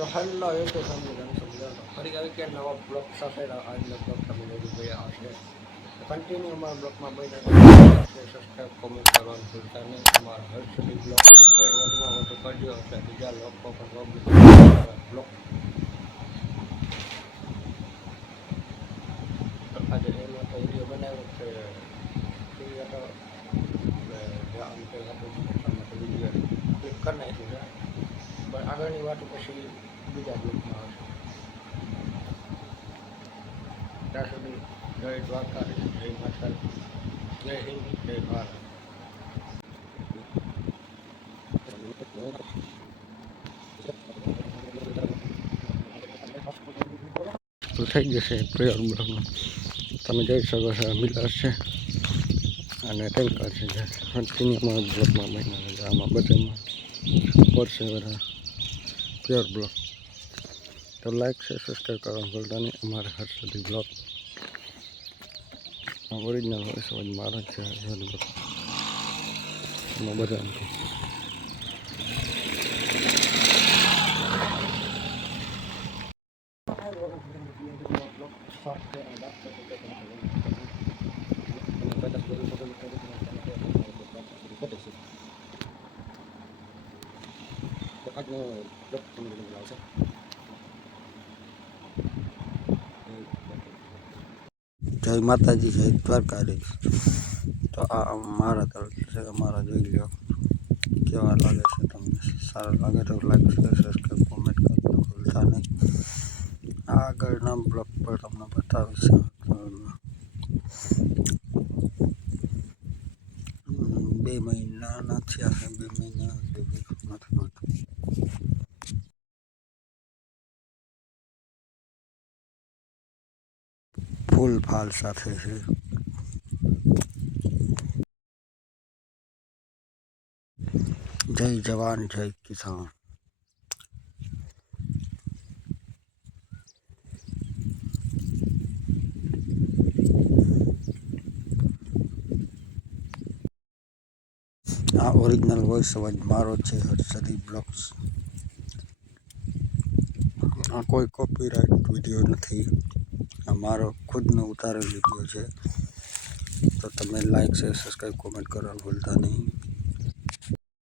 તો હલ્લો એ તો સમજાવો ફરી આવી કે નવા બ્લોક સાથે આજનો બ્લોક તમે લઈ ગયા હશે કન્ટિન્યુ અમારા બ્લોકમાં બન્યા સબસ્ક્રાઈબ કોમેન્ટ કરવાનું ભૂલતા નહીં. અમારા હર્ષદી બ્લોક શેર વધુમાં વધુ કરજો એટલે બીજા લોકો પણ બ્લોક આજે એનો તો વિડીયો બનાવ્યો છે આમ કે વિડીયો ક્લિક કરી નાખ્યું છે પણ આગળની વાતો પછી બીજા બ્લોકમાં આવશે. ત્યાં સુધી જય દ્વારકા, જય માતા, જય હિન્દ, જય ભારત. તો થઈ જશે પ્રેયર બ્લોકમાં તમે જોઈ શકો છો મિલાસ છે અને ટેન્કર છે જે કન્ટિન્યુમાં બ્લોકમાં મહિના છે આમાં બધામાં પડશે બધા પ્યોર બ્લોક. તો લાઈક છે સબસ્ક્રાઈબ કરવાનું ભૂલતા નહીં. અમારે હર્ષદી બ્લોક ઓરિજિનલ હોય છે મારા છે હર્ષદી બ્લોક એમાં બધા જય માતાજી, જય દ્વારકાધીશ. તો આ મારા તરફથી છે. અમારા જોઈ લો કેવા લાગે છે તમને. સારા લાગે તો લાઈક સબસ્ક્રાઈબ કોમેન્ટ કરવાનું ભૂલતા નહીં. આગળના બ્લોગ પર તમને બતાવીશ. 2 મહિના નથી આ 2 મહિના નથી હોતું. ફૂલ ફાલ સાથે છે. જય જવાન, જય કિસાન. આ ઓરિજિનલ વોઇસ અવાજ મારો છે હર્ષદી બ્લોગ્સ. આ કોઈ કોપીરાઇટ વિડીયો નથી, આ મારો ખુદનો ઉતારેલ વિડીયો છે. તો તમે લાઈક છે સબસ્ક્રાઈબ કોમેન્ટ કરવાનું ભૂલતા નહીં.